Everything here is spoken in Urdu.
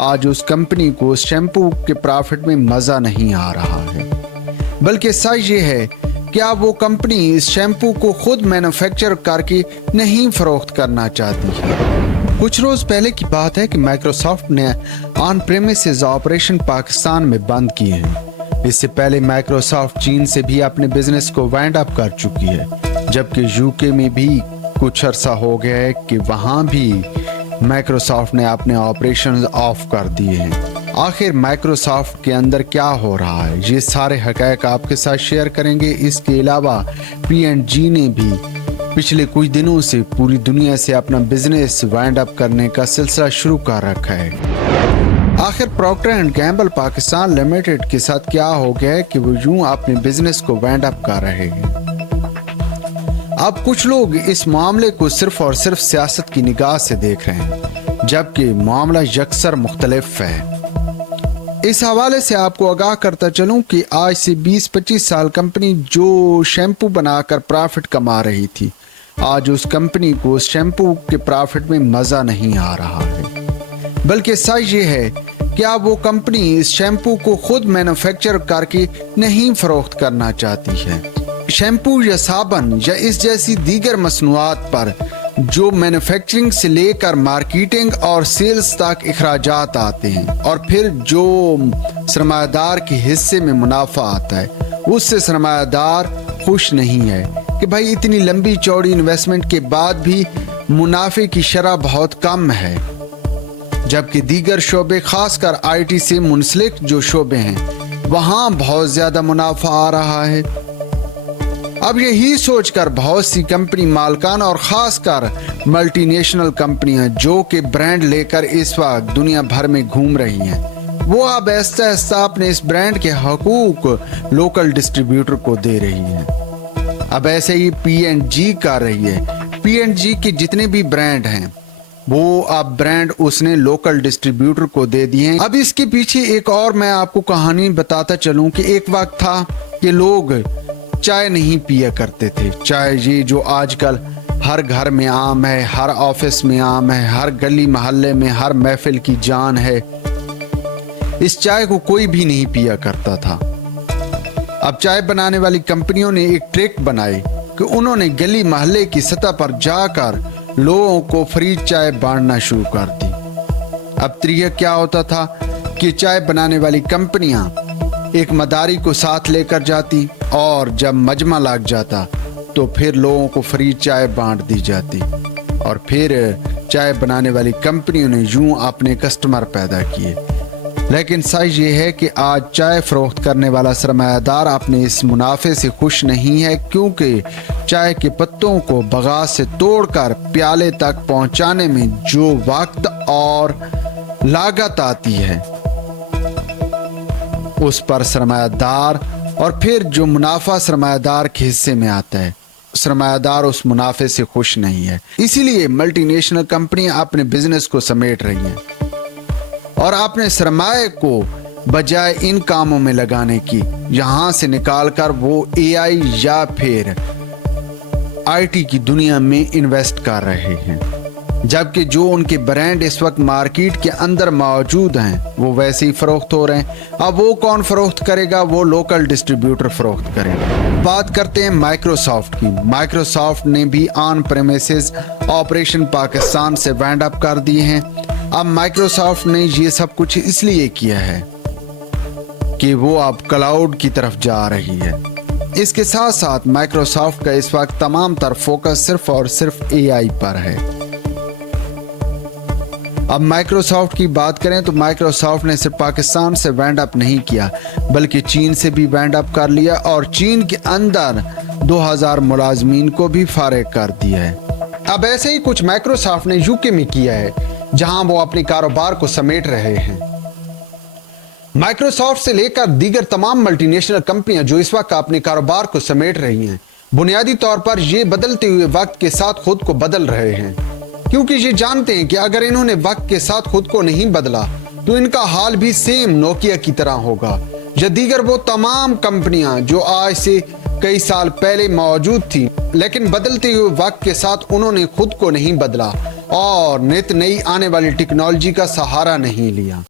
آج اس کمپنی کو اس شیمپو کے پرافٹ میں مزہ نہیں آ رہا ہے، بلکہ سچ یہ ہے کہ اب وہ کمپنی اس شیمپو کو خود مینوفیکچر کر کے نہیں فروخت کرنا چاہتی ہے۔ کچھ روز پہلے کی بات ہے کہ مائکروسافٹ نے آن پریمیسز آپریشن پاکستان میں بند کیے ہیں۔ اس سے پہلے مائکروسافٹ چین سے بھی اپنے بزنس کو وائنڈ اپ کر چکی ہے، جبکہ UK میں بھی کچھ عرصہ ہو گیا ہے کہ وہاں بھی مائکروسافٹ نے اپنے آپریشنز آف کر دیے ہیں۔ آخر مائکروسافٹ کے اندر کیا ہو رہا ہے، یہ سارے حقائق آپ کے ساتھ شیئر کریں گے۔ اس کے علاوہ P&G نے بھی پچھلے کچھ دنوں سے پوری دنیا سے اپنا بزنس وائنڈ اپ کرنے کا سلسلہ شروع کر رکھا ہے۔ آخر Procter and gamble Pakistan limited کے ساتھ کیا ہو گیا ہے کہ وہ یوں اپنے بزنس کو وائنڈ اپ کر رہے ہیں۔ اب کچھ لوگ اس معاملے کو صرف اور صرف سیاست کی نگاہ سے دیکھ رہے ہیں، جبکہ معاملہ یکسر مختلف ہے۔ اس حوالے سے آپ کو آگاہ کرتا چلوں کہ آج سے 20-25 سال کمپنی جو شیمپو بنا کر پرافٹ کما رہی تھی، آج اس کمپنی کو اس شیمپو کے پرافٹ میں مزہ نہیں آ رہا ہے، بلکہ سچ یہ ہے کہ اب وہ کمپنی اس شیمپو کو خود مینوفیکچر کر کے نہیں فروخت کرنا چاہتی ہے۔ شیمپو یا صابن یا اس جیسی دیگر مصنوعات پر جو مینوفیکچرنگ سے لے کر مارکیٹنگ اور سیلز تک اخراجات آتے ہیں، اور پھر جو سرمایہ دار کے حصے میں منافع آتا ہے، اس سے سرمایہ دار خوش نہیں ہے کہ بھائی اتنی لمبی چوڑی انویسٹمنٹ کے بعد بھی منافع کی شرح بہت کم ہے، جبکہ دیگر شعبے خاص کر IT سے منسلک جو شعبے ہیں وہاں بہت زیادہ منافع آ رہا ہے۔ اب یہی سوچ کر بہت سی کمپنی مالکان اور خاص کر ملٹی نیشنل کمپنیاں جو کہ برانڈ لے کر اس وقت دنیا بھر میں گھوم رہی ہیں، وہ اب آہستہ آہستہ اپنے اس برانڈ کے حقوق لوکل ڈسٹریبیوٹر کو دے رہی ہیں۔ اب ایسے ہی P&G کر رہی ہے۔ P&G کے جتنے بھی برانڈ ہیں وہ اب برانڈ اس نے لوکل ڈسٹریبیوٹر کو دے دیے ہیں۔ اب اس کے پیچھے ایک اور میں آپ کو کہانی بتاتا چلوں کہ ایک وقت تھا کہ لوگ چائے نہیں پیا کرتے تھے۔ چائے یہ جو آج کل ہر گھر میں عام ہے، ہر آفس میں عام ہے، ہر گلی محلے میں ہر محفل کی جان ہے، اس چائے کو کوئی بھی نہیں پیا کرتا تھا۔ اب چائے بنانے والی کمپنیوں نے ایک ٹرک بنائی کہ انہوں نے گلی محلے کی سطح پر جا کر لوگوں کو فری چائے بانٹنا شروع کر دی۔ اب طریقہ کیا ہوتا تھا کہ چائے بنانے والی کمپنیاں ایک مداری کو ساتھ لے کر جاتی اور جب مجمع لگ جاتا تو پھر لوگوں کو فری چائے بانٹ دی جاتی، اور پھر چائے بنانے والی کمپنیوں نے یوں اپنے کسٹمر پیدا کیے۔ لیکن سچ یہ ہے کہ آج چائے فروخت کرنے والا سرمایہ دار اپنے اس منافع سے خوش نہیں ہے، کیونکہ چائے کے پتوں کو بغاز سے توڑ کر پیالے تک پہنچانے میں جو وقت اور لاگت آتی ہے اس پر سرمایہ دار، اور پھر جو منافع سرمایہ دار کے حصے میں آتا ہے، سرمایہ دار اس منافع سے خوش نہیں ہے۔ اسی لیے ملٹی نیشنل کمپنیاں اپنے بزنس کو سمیٹ رہی ہیں اور اپنے سرمایہ کو بجائے ان کاموں میں لگانے کی یہاں سے نکال کر وہ AI یا پھر IT کی دنیا میں انویسٹ کر رہے ہیں، جبکہ جو ان کے برانڈ اس وقت مارکیٹ کے اندر موجود ہیں وہ ویسے ہی فروخت ہو رہے ہیں۔ اب وہ کون فروخت کرے گا؟ وہ لوکل ڈسٹریبیوٹر فروخت کرے گا۔ بات کرتے ہیں مائکروسافٹ کی۔ مائکروسافٹ نے بھی آن پریمیسز آپریشن پاکستان سے وائنڈ اپ کر دیے ہیں۔ اب مائکروسافٹ نے یہ سب کچھ اس لیے کیا ہے کہ وہ اب کلاؤڈ کی طرف جا رہی ہے۔ اس کے ساتھ ساتھ مائکروسافٹ کا اس وقت تمام تر فوکس صرف اور صرف AI پر ہے۔ اب مائکروسافٹ کی بات کریں تو مائکروسافٹ نے صرف پاکستان سے وائنڈ اپ نہیں کیا بلکہ چین سے بھی وائنڈ اپ کر لیا، اور چین کے اندر 2000 ملازمین کو بھی فارغ کر دیا ہے۔ اب ایسے ہی کچھ مائکروسافٹ نے UK میں کیا ہے جہاں وہ اپنے کاروبار کو سمیٹ رہے ہیں۔ مائکروسافٹ سے لے کر دیگر تمام ملٹی نیشنل کمپنیاں جو اس وقت اپنے کاروبار کو سمیٹ رہی ہیں، بنیادی طور پر یہ بدلتے ہوئے وقت کے ساتھ خود کو بدل رہے ہیں، کیونکہ یہ جانتے ہیں کہ اگر انہوں نے وقت کے ساتھ خود کو نہیں بدلا تو ان کا حال بھی سیم نوکیا کی طرح ہوگا یا دیگر وہ تمام کمپنیاں جو آج سے کئی سال پہلے موجود تھیں، لیکن بدلتے ہوئے وقت کے ساتھ انہوں نے خود کو نہیں بدلا اور نت نئی آنے والی ٹیکنالوجی کا سہارا نہیں لیا۔